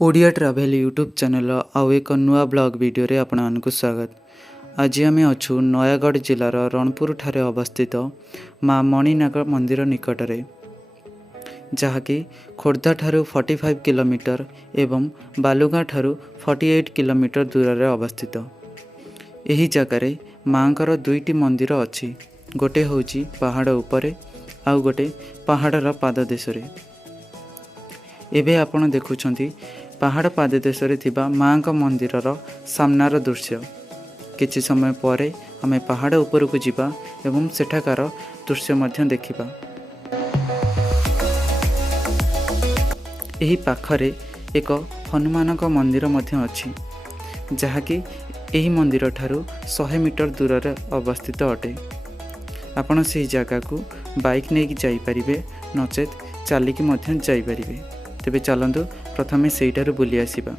Odia travel YouTube channel आउ एक नुआ ब्लॉग वीडियो रे आपको स्वागत। आज आम अच्छु नयागढ़ जिलार रणपुर ठारे अवस्थित माँ मणिनाग मंदिर निकटरे, जहाँकि खोर्धा ठारू 45 किलोमीटर एवं बालुगाँ ठारू 48 किलोमीटर दूर रे अवस्थित। एही जगार माँकर दुईटी मंदिर अच्छी, गोटे होची पहाड़ उपरे आउ गोटे पहाड़र पाददेशरे। एबे आपण देखुछंती पहाड़ पाददेशरे थिबा माँ का मंदिरर सामनार दृश्य। किछि समय परे आमे पहाड़ उपरकू जिबा एवं सेठाकार दृश्य मध्य देखिबा। एही पाखरे एक हनुमान का मंदिर मध्य अछि, जहाँकि एही मंदिर ठारू 100 मीटर दूर रे अवस्थित अटे। आपण से जगह को बाइक नहीं जाई परिबे, नचेत चलिकी मध्य जाई परिबे। तेबे चलंतु प्रथमे सेठारू बुली आसीबा।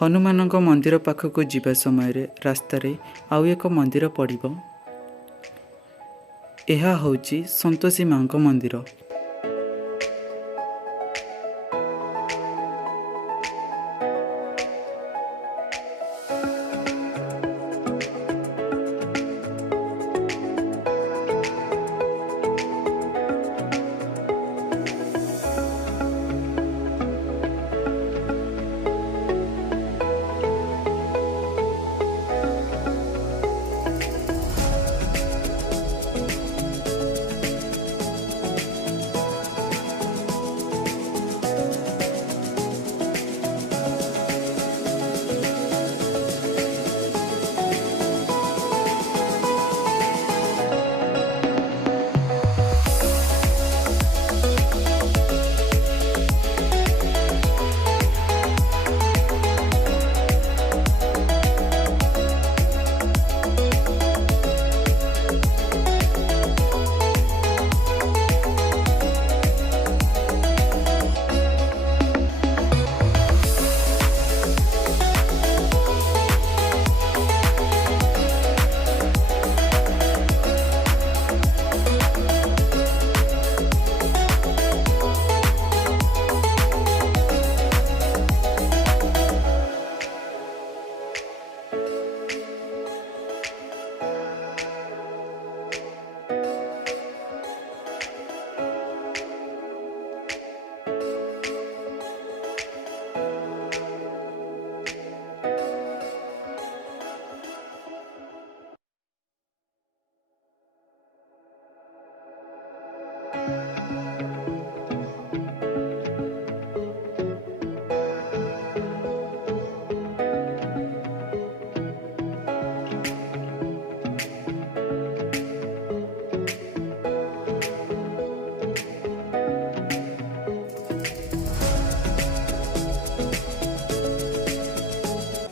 हनुमान मंदिर पाखक जीवा समय रास्तार आउ एक मंदिर पड़िबो। एहा होची संतोषी माँ का मंदिर।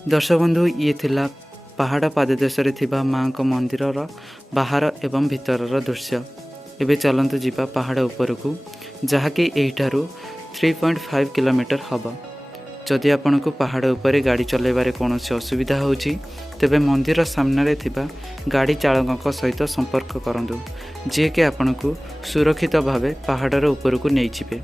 दर्शक बंधु, ये थिला पहाड़ पाददेशरे थिबा माँ का मंदिर बाहर एवं भितर दृश्य। एबे चलंतु जीवा पहाड़ उपरकू, जहाँकि एठारू 3.5 किलोमीटर हब। जदि आपण को पहाड़ उपरे गाड़ी चलाइबारे कौनसी असुविधा होची, तेबे मंदिर सामने थिबा गाड़ी चालक सहित संपर्क करंतु, जे कि आपण को सुरक्षित भावे पहाड़र उपरकू नहीं जिबे।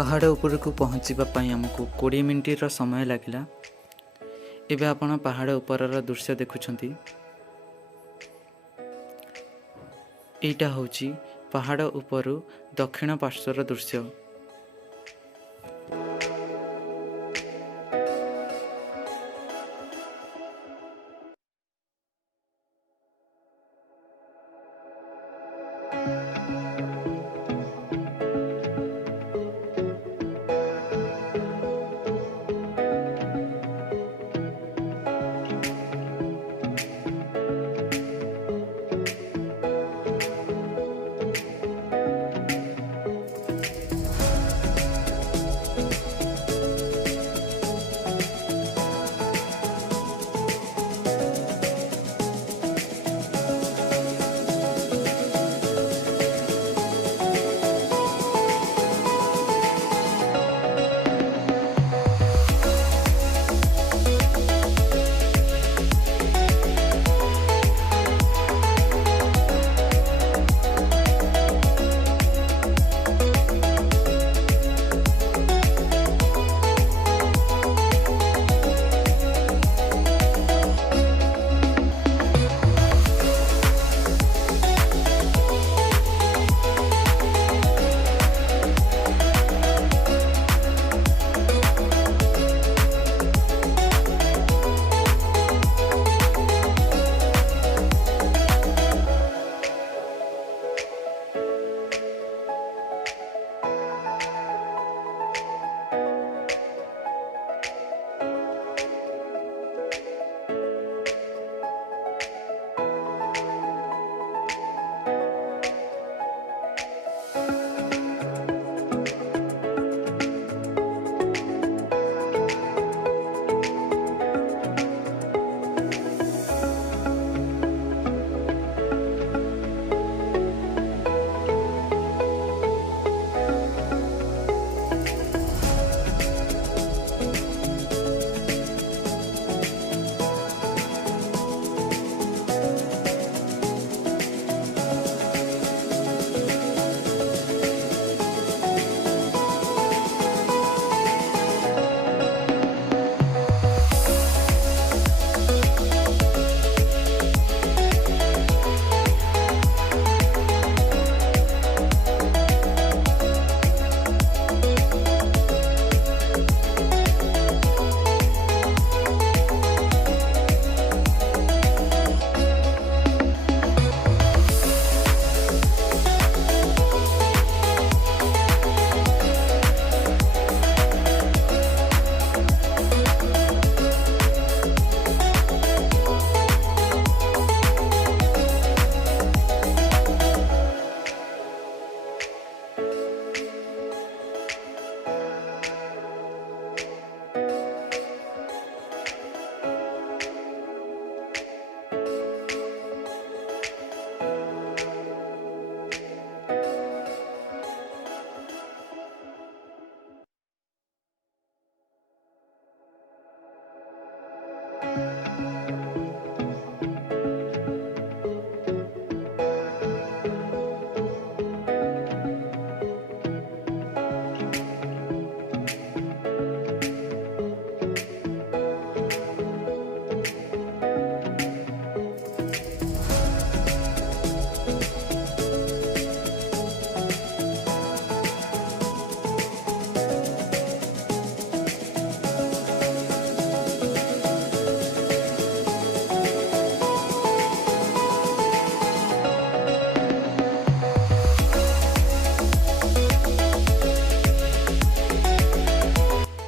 पहाड़ उपरकू पहुँचवा आमको 20 मिनिटर समय लगिला। एबे आपण पहाड़ उपरर दृश्य देखुछंती। एटा होची पहाड़ उपरु दक्षिण पार्श्वर दृश्य।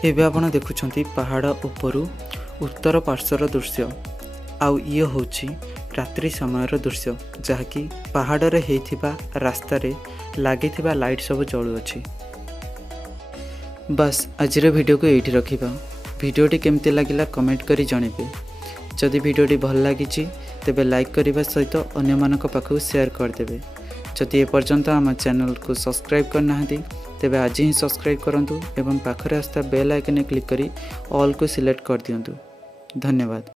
एबे आपण देखुछंती पहाड़ उपरु उत्तर पार्श्वर दृश्य। आउ ये होची रात्रि समयर दृश्य जहाँकि पहाड़ रे हेइथिबा रास्ता रे लागिथिबा लाइट सब जळु अछि। बस आजिर वीडियो को एठी रखिबा। वीडियोटी केमती लागिला कमेंट करी जणेबे। जदि वीडियोटी भल लागिछि तेबे लाइक करबा सहित अन्य मानक पाखु शेयर कर देबे। जदि ए पर्यंत आम चैनल को सब्सक्राइब करना तेबे आज ही सब्सक्राइब करंतु एवं पाखरे आस्था बेल आइकन क्लिक करी ऑल को सिलेक्ट कर दियंतु। धन्यवाद।